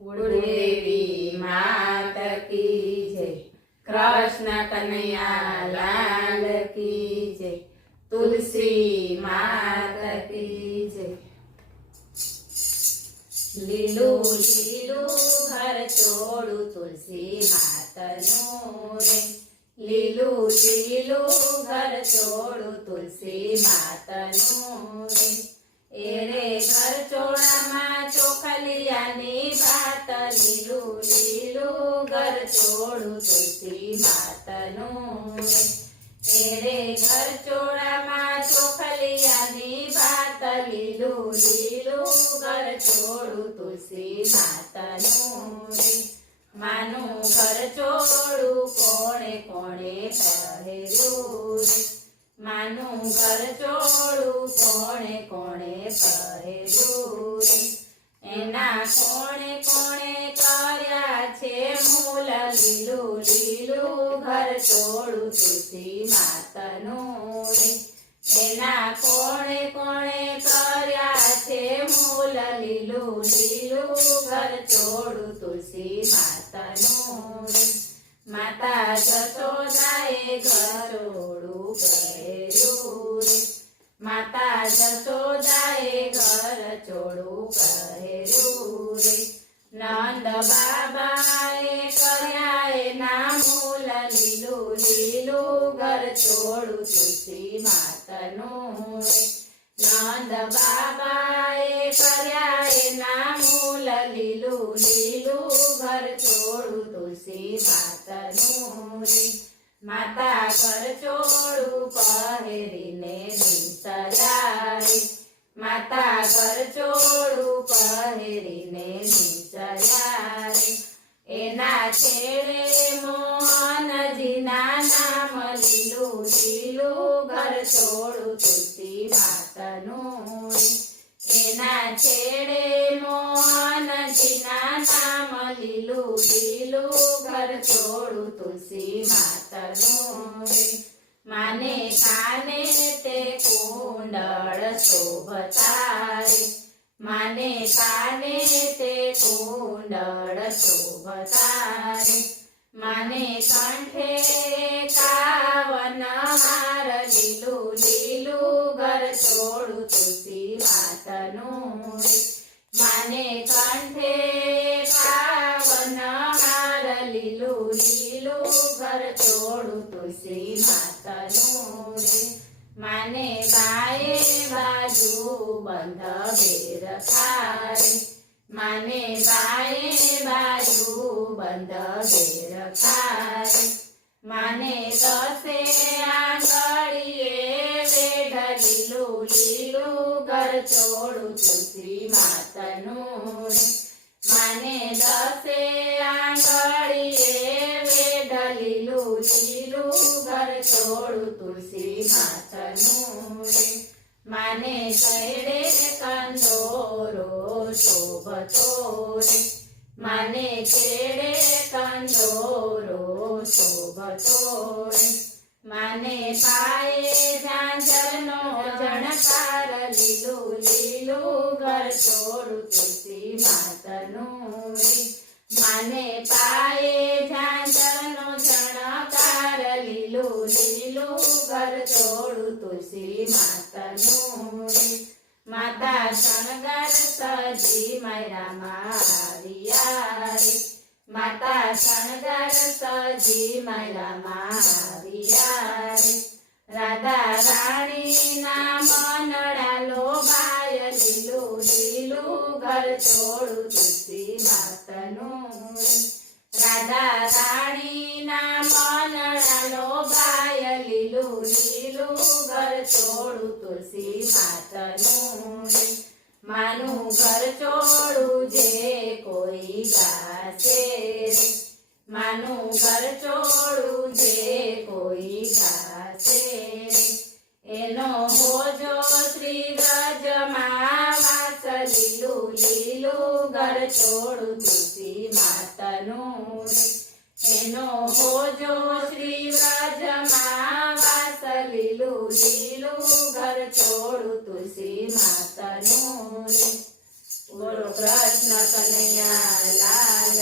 कुलदेवी मात की जय। कृष्ण कन्हैया लाल की जय। तुलसी मात की जय। લીલું લીલું ઘર છોડું તુલસી માતનું રે। લીલું લીલું ઘર છોડું તુલસી માતનું રે। એ રે ઘર ચોળામાં ચોખલિયાની ભાત। લીલું લીલું ઘર છોડું તુલસી માતનું રે। એ રે ઘર ચોળામાં ચોખલિયાની ભાત। લીલું લીલું ઘર છોડું તુલસી માતનું રે। માનું ઘર છોડું કોણે કોણે પહેર્યું રે। માનું ઘર છોડું કોણે કોણે પહેર્યું રે। એના કોણે કોણે કર્યા છે મૂલ। લીલું લીલું ઘર છોડું તુલસી માતનું રે। એના કોણે કોણે કર્યા છે મૂલ। લીલું લીલું ઘર છોડું તુલસી માતનું રે। માતા જશોદાએ ઘર છોડું પહેર્યું રે। માતા જશોદાએ ઘર છોડું પહેર્યું રે। નંદ બાબાએ કર્યા એના મૂલ। લીલું લીલું ઘર છોડું તુલસી માતનું રે। નંદ બાબાએ કર્યા એના મૂલ। લીલું લીલું ઘર છોડું તુલસી માતનું રે। માતા ઘર છોડું પહેરીને નિસર્યા રે। માતા ઘર છોડું પહેરીને નિસર્યા રે। એના છેડે મોહનજીના નામ। લીલું લીલું ઘર છોડું તુલસી માતનું રે। એના છેડે મોહનજીના નામ। લીલું લીલું ઘર છોડું તુલસી માતનું રે। માને કાને તે કુંડળ શોભતા રે। માને કાને તે કુંડળ શોભતા રે। માને કંઠે કાવન હાર। લીલું લીલું ઘર છોડું તુલસી માતનું રે। માને કંઠે કાવન હાર। લીલું લીલું ઘર છોડું તુલસી માતનું રે। માને બાએ બાજુ બંધ બેરખા રે। માને બાએ બાજુ બંધ બેરખા રે। માને દસે આંગળીએ વેઢ। લીલું લીલું ઘર છોડું તુલસી માતનું રે। માને દસે આંગળીએ વેઢ। લીલું લીલું ઘર છોડું તુલસી માતનું રે। માને છેડે કંદોરો શોભતો રે। માને છેડે કંદોરો શોભતો રે। માને પાયે ઝાંઝરનો ઝણકાર। લીલું લીલું ઘર છોડું તુલસી માતનું રે। માને પાયે ઝાંઝરનો ઝણકાર। લીલું લીલું ઘર છોડું તુલસી માતનું રે। માતા શણગાર સજી માયરામાં આવ્યા રે। માતા શણગાર સજી માયરામાં આવ્યા રે। રાધા રાણીના મનડા લોભાય। લીલું લીલું ઘર છોડું તુલસી માતનું રે। રાધા રાણીના મનડા લોભાય। લીલું લીલું ઘર છોડું તુલસી માતનું રે। માનું ઘર છોડું જે કોઈ ગાશે રે। માનું ઘર છોડું જે કોઈ ગાશે રે। એનો હોજો શ્રી વ્રજમાં વાસ। લીલું લીલું ઘર છોડું તુલસી માતનું રે। એનો હોજો શ્રી વ્રજમાં વાસ। લીલું લીલું ઘર છોડું તુલસી માતનું રે। બોલો કૃષ્ણ કનૈયા લાલ